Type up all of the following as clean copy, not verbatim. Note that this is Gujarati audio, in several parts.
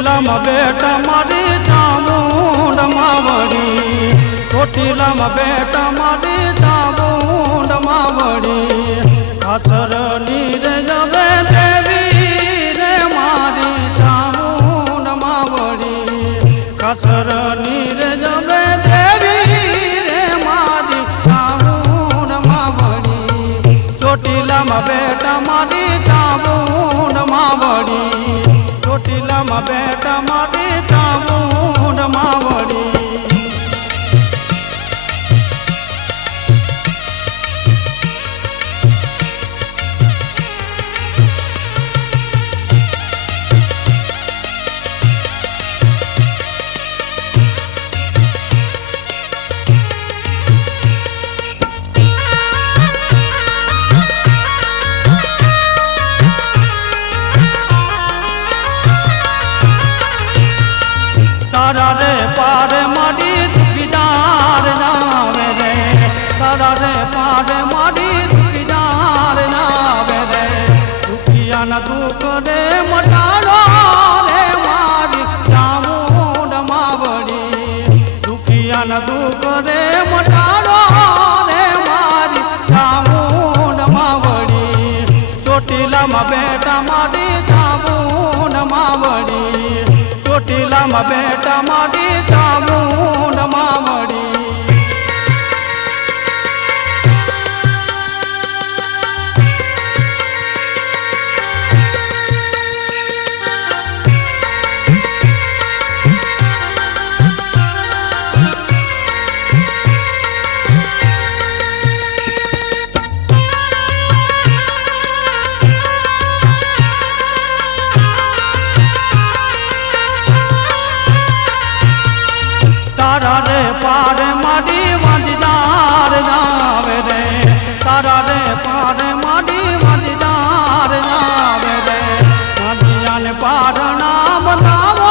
ચોટીલામાં બેટા મારી ચામુંડ માવડી, ચોટીલામાં બેટા મારી ચામુંડ માવડી, કાસરની રે જવે દેવી રે મારી ચામુંડ માવડી, કાસરની રે જવે દેવી રે મારી ચામુંડ માવડી, ચોટીલામાં બેટા મારી ચામુંડ માવડી, ચોટીલામાં બેટા મારી ચામુંડ માવડી. તારા રે પારે મારી દુખીદાર જાવે રે, તારા રે પારે મારી દુખીદાર જાવે રે, દુખિયાના દુઃખ રે મટાડો રે મારી ચામુંડ માવડી, દુખિયાના દુઃખ રે મટાડો રે મારી ચામુંડ માવડી, ચોટીલામાં બેટા મારી ચામુંડ માવડી, ચોટીલામાં બેટા મારી ચામુંડ માવડી. તારા રે પારે મારી વાંજદાર જાવે રે, તારા રે પારે મારી વાંજદાર જાવે રે, વાંજિયાને પારના બતાવો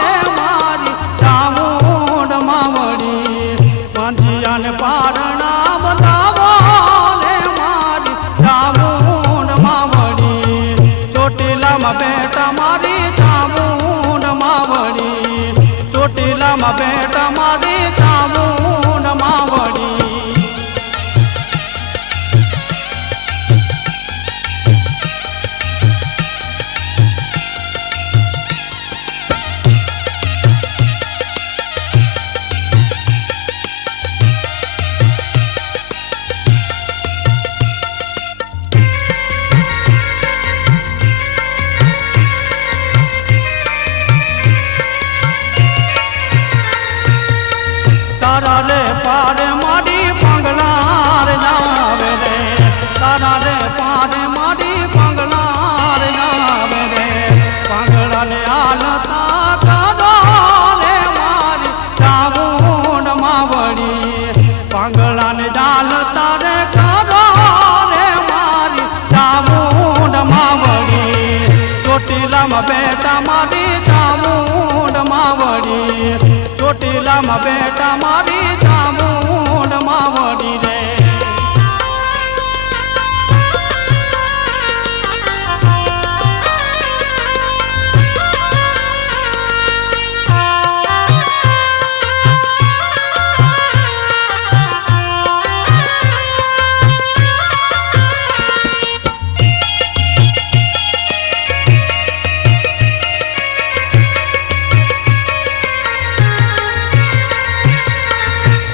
રે મારી ચામુંડ માવડી, વાંજિયાને પારના બતાવો રે મારી ચામુંડ માવડી, ચોટીલામાં બેટા મારી ચામુંડ માવડી, ચોટીલામાં બેટા મારી ચામુંડ માવડી. તારા રે પારે મારી પાંગલાર જાવે રે, તારા રે પારે મારી પાંગલાર જાવે રે, પાંગલાને હાલતા કરો રે મારી ચામુંડ માવડી, પાંગલાને ચાલતા રે કરો રે મારી ચામુંડ માવડી, ચોટીલામાં બેટા મારી ચામુંડ માવડી, ચોટીલામાં બેટા મારી ચામુંડ માવડી રે.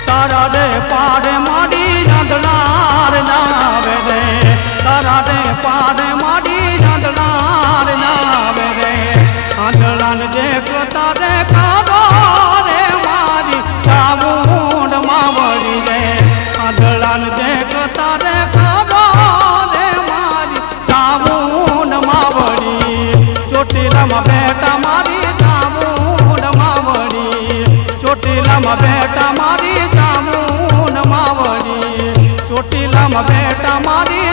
તારા રે પારે મારી જાંદલાર જાવે રે, તારા રે પારે મારી જાંદલાર જાવે રે, આંધળાને દેખતા રે કરો રે મારી ચામુંડ માવડી રે, આંધળાને દેખતા રે કરો રે મારી ચામુંડ માવડી, ચોટીલામાં બેટા મારી ચામુંડ માવડી, ચોટીલામાં બેટા મારી ચામુંડ માવડી, ચોટીલામાં બેટા મારી